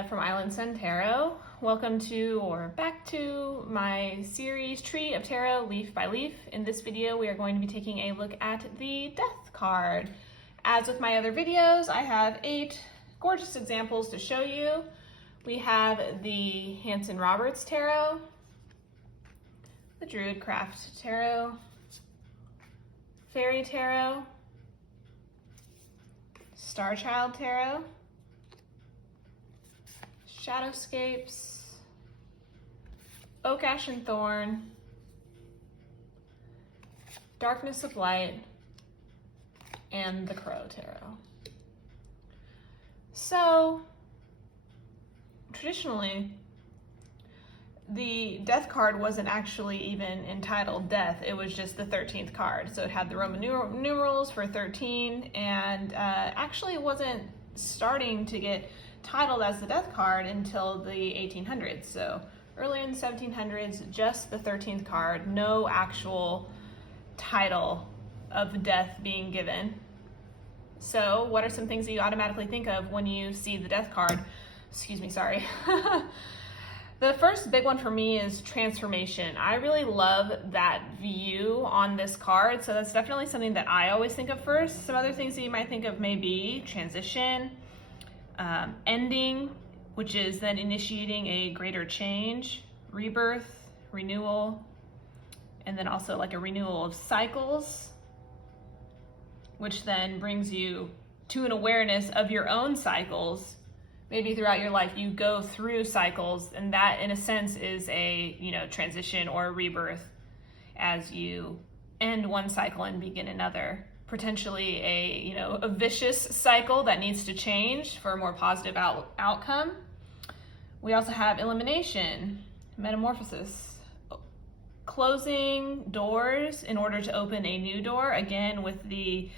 Anna from Island Sun Tarot. Welcome to or back to my series Tree of Tarot Leaf by Leaf. In this video we are going to be taking a look at the Death card. As with my other videos, I have 8 gorgeous examples to show you. We have the Hanson-Roberts Tarot, the DruidCraft Tarot, Fairy Tarot, Starchild Tarot, Shadowscapes, Oak, Ash, and Thorn, Darkness of Light, and the Crow Tarot. So, traditionally, the Death card wasn't actually even entitled Death, it was just the 13th card. So it had the Roman numerals for 13, and actually it wasn't starting to get titled as the Death card until the 1800s. So early in the 1700s, just the 13th card, no actual title of Death being given. So what are some things that you automatically think of when you see the Death card? Excuse me, sorry. The first big one for me is transformation. I really love that view on this card, so that's definitely something that I always think of first. Some other things that you might think of may be transition, ending, which is then initiating a greater change, rebirth, renewal, and then also like a renewal of cycles, which then brings you to an awareness of your own cycles. Maybe throughout your life you go through cycles, and that in a sense is a transition or a rebirth as you end one cycle and begin another. Potentially a vicious cycle that needs to change for a more positive outcome. We also have elimination, metamorphosis, closing doors in order to open a new door, again with the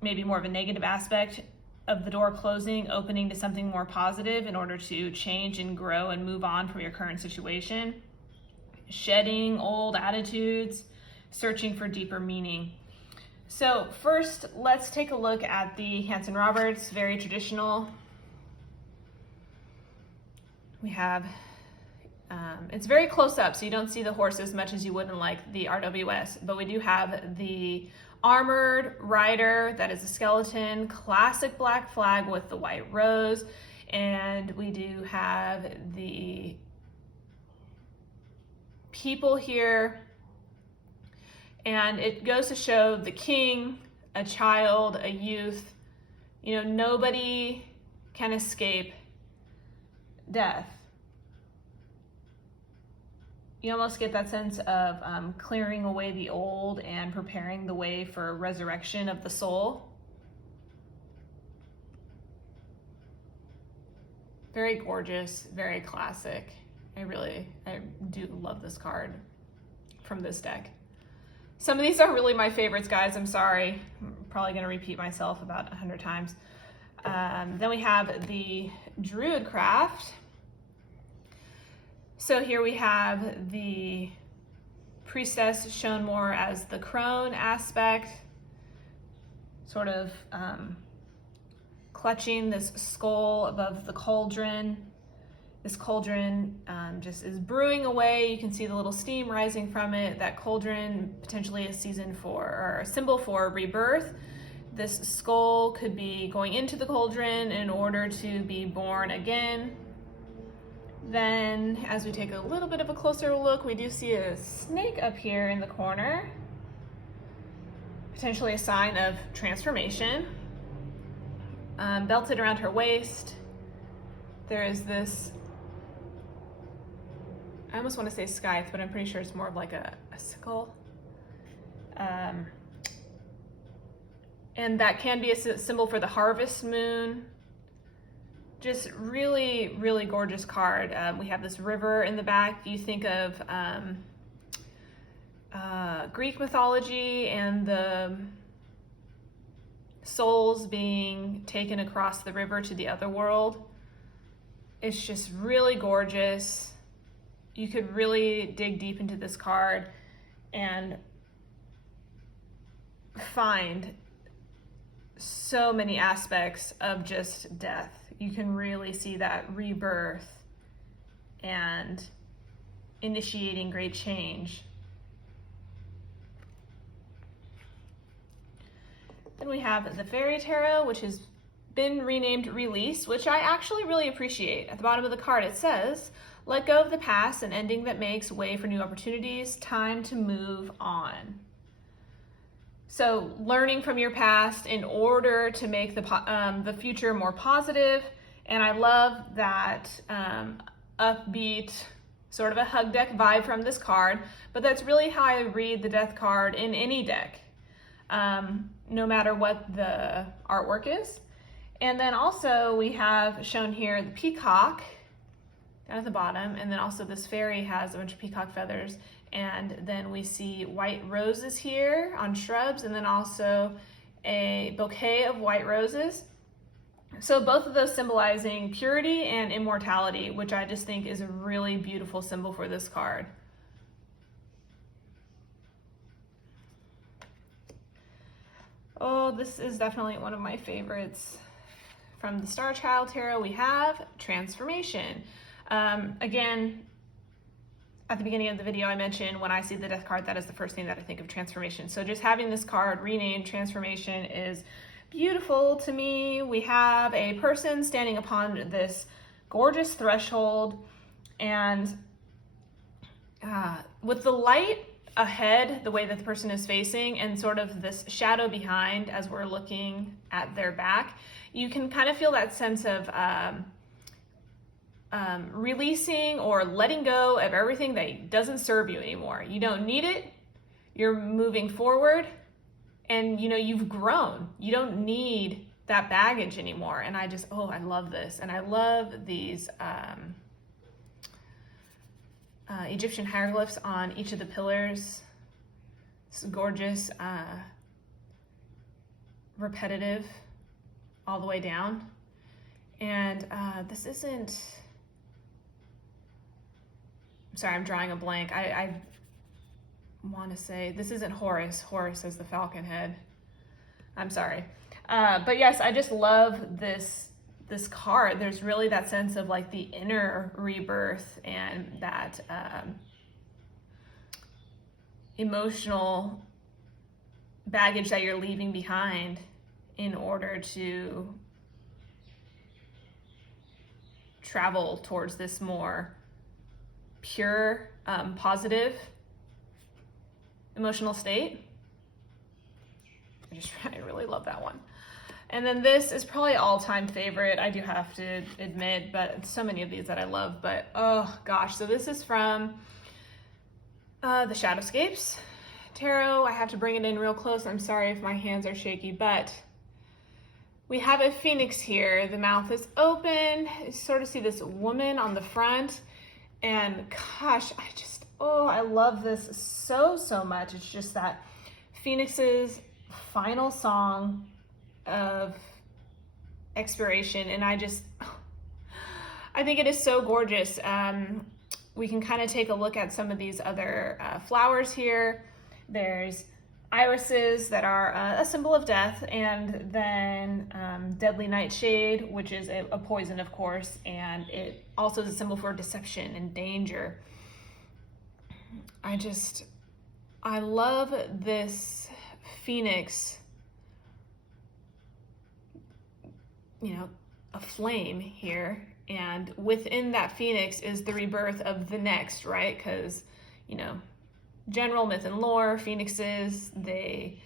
maybe more of a negative aspect of the door closing, opening to something more positive in order to change and grow and move on from your current situation. Shedding old attitudes, searching for deeper meaning. So first, let's take a look at the Hanson-Roberts, very traditional. We have, it's very close up, so you don't see the horse as much as you would in like the RWS, but we do have the armored rider that is a skeleton, classic black flag with the white rose, and we do have the people here, and it goes to show the king, a child, a youth. Nobody can escape death. You almost get that sense of clearing away the old and preparing the way for resurrection of the soul. Very gorgeous, very classic. I do love this card from this deck. Some of these are really my favorites, guys. I'm sorry. I'm probably going to repeat myself about 100 times. Then we have the DruidCraft. So here we have the priestess shown more as the crone aspect, sort of clutching this skull above the cauldron. This cauldron just is brewing away. You can see the little steam rising from it. That cauldron potentially a symbol for rebirth. This skull could be going into the cauldron in order to be born again. Then, as we take a little bit of a closer look, we do see a snake up here in the corner. Potentially a sign of transformation. Belted around her waist. There is this, I almost want to say scythe, but I'm pretty sure it's more of like a sickle. And that can be a symbol for the harvest moon. Just really, really gorgeous card. We have this river in the back. You think of Greek mythology and the souls being taken across the river to the other world. It's just really gorgeous. You could really dig deep into this card and find so many aspects of just death. you can really see that rebirth and initiating great change. Then we have the Fairy Tarot, which has been renamed Release, which I actually really appreciate. At the bottom of the card it says, let go of the past, an ending that makes way for new opportunities, time to move on. So learning from your past in order to make the future more positive. And I love that upbeat, sort of a hug deck vibe from this card, but that's really how I read the Death card in any deck, no matter what the artwork is. And then also we have shown here the peacock down at the bottom, and then also this fairy has a bunch of peacock feathers, and then we see white roses here on shrubs, and then also a bouquet of white roses. So both of those symbolizing purity and immortality, which I just think is a really beautiful symbol for this card. Oh, this is definitely one of my favorites. From the Starchild Tarot, we have Transformation. Again, at the beginning of the video, I mentioned when I see the Death card, that is the first thing that I think of, transformation. So just having this card renamed Transformation is beautiful to me. We have a person standing upon this gorgeous threshold, and with the light ahead, the way that the person is facing, and sort of this shadow behind as we're looking at their back, you can kind of feel that sense of releasing or letting go of everything that doesn't serve you anymore. You don't need it. You're moving forward, and you've grown. You don't need that baggage anymore. And I just, I love this. And I love these Egyptian hieroglyphs on each of the pillars. It's gorgeous, repetitive all the way down. And this isn't, I'm sorry, I'm drawing a blank. I want to say this isn't Horus. Horus is the falcon head. I'm sorry. But yes, I just love this card. There's really that sense of like the inner rebirth and that emotional baggage that you're leaving behind in order to travel towards this more pure, positive emotional state. I really love that one. And then this is probably all-time favorite, I do have to admit, but so many of these that I love, but oh gosh. So this is from the Shadowscapes Tarot. I have to bring it in real close. I'm sorry if my hands are shaky, but we have a phoenix here. The mouth is open. You sort of see this woman on the front, and gosh, I love this so much. It's just that Phoenix's final song of expiration, and I think it is so gorgeous. We can kind of take a look at some of these other flowers here. There's irises that are a symbol of death, and then deadly nightshade, which is a poison, of course, and it also is a symbol for deception and danger. I love this phoenix, a flame here, and within that phoenix is the rebirth of the next, right? Because, general myth and lore, phoenixes, they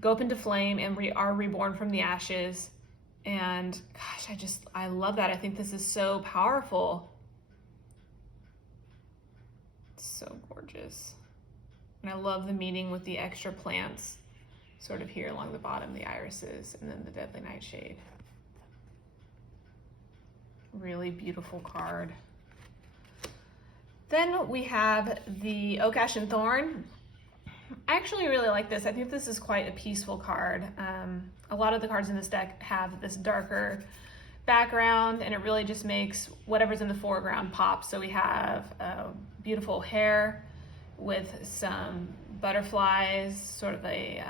go up into flame and are reborn from the ashes. And gosh, I love that. I think this is so powerful. It's so gorgeous. And I love the meeting with the extra plants sort of here along the bottom, the irises, and then the deadly nightshade. Really beautiful card. Then we have the Oak, Ash, and Thorn. I actually really like this. I think this is quite a peaceful card. A lot of the cards in this deck have this darker background, and it really just makes whatever's in the foreground pop. So we have beautiful hair with some butterflies, sort of it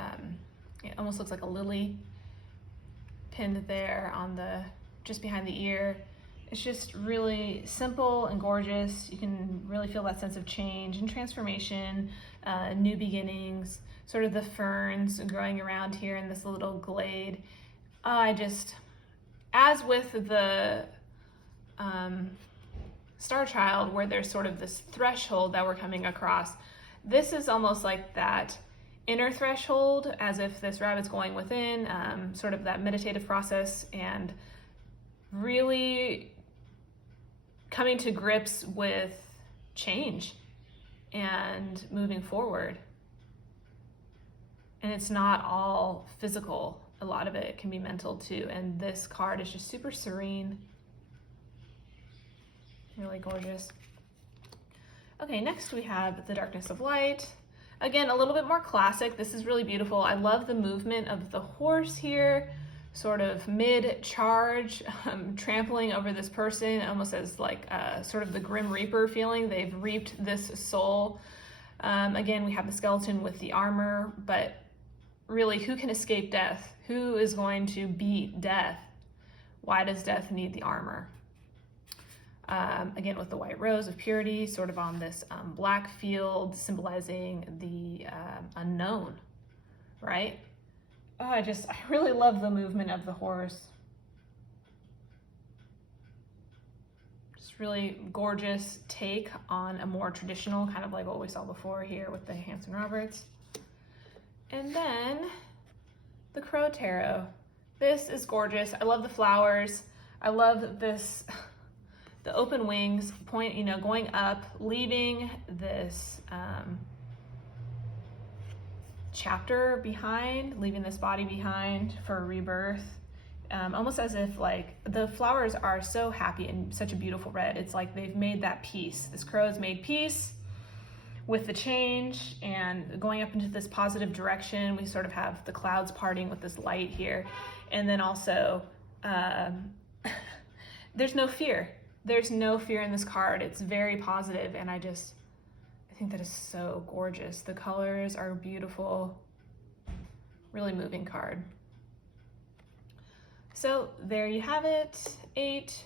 almost looks like a lily pinned there on the just behind the ear. It's just really simple and gorgeous. You can really feel that sense of change and transformation, new beginnings, sort of the ferns growing around here in this little glade. As with the Starchild, where there's sort of this threshold that we're coming across, this is almost like that inner threshold, as if this rabbit's going within, sort of that meditative process and really coming to grips with change and moving forward. And it's not all physical. A lot of it can be mental too. And this card is just super serene. Really gorgeous. Okay, next we have the Darkness of Light. Again, a little bit more classic. This is really beautiful. I love the movement of the horse here, sort of mid-charge, trampling over this person, almost as like sort of the Grim Reaper feeling. They've reaped this soul. Again, we have the skeleton with the armor, but really, who can escape death? Who is going to beat death? Why does death need the armor? Again, with the white rose of purity, sort of on this black field, symbolizing the unknown, right? Oh, I really love the movement of the horse. Just really gorgeous take on a more traditional, kind of like what we saw before here with the Hanson-Roberts. And then the Crow Tarot. This is gorgeous. I love the flowers. I love this, the open wings going up, leaving this chapter behind, leaving this body behind for rebirth. Almost as if like the flowers are so happy and such a beautiful red. It's like they've made that peace. This crow has made peace with the change and going up into this positive direction. We sort of have the clouds parting with this light here. And then also, there's no fear. There's no fear in this card. It's very positive, and I think that is so gorgeous. The colors are beautiful. Really moving card. So there you have it. 8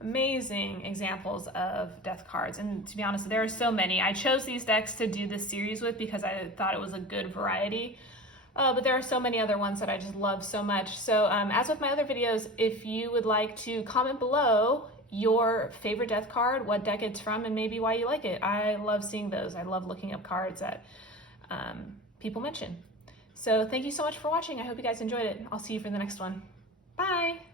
amazing examples of death cards. And to be honest, there are so many. I chose these decks to do this series with because I thought it was a good variety. But there are so many other ones that I just love so much. So as with my other videos, if you would like to comment below your favorite death card, what deck it's from, and maybe why you like it. I love seeing those. I love looking up cards that people mention. So thank you so much for watching. I hope you guys enjoyed it. I'll see you for the next one. Bye!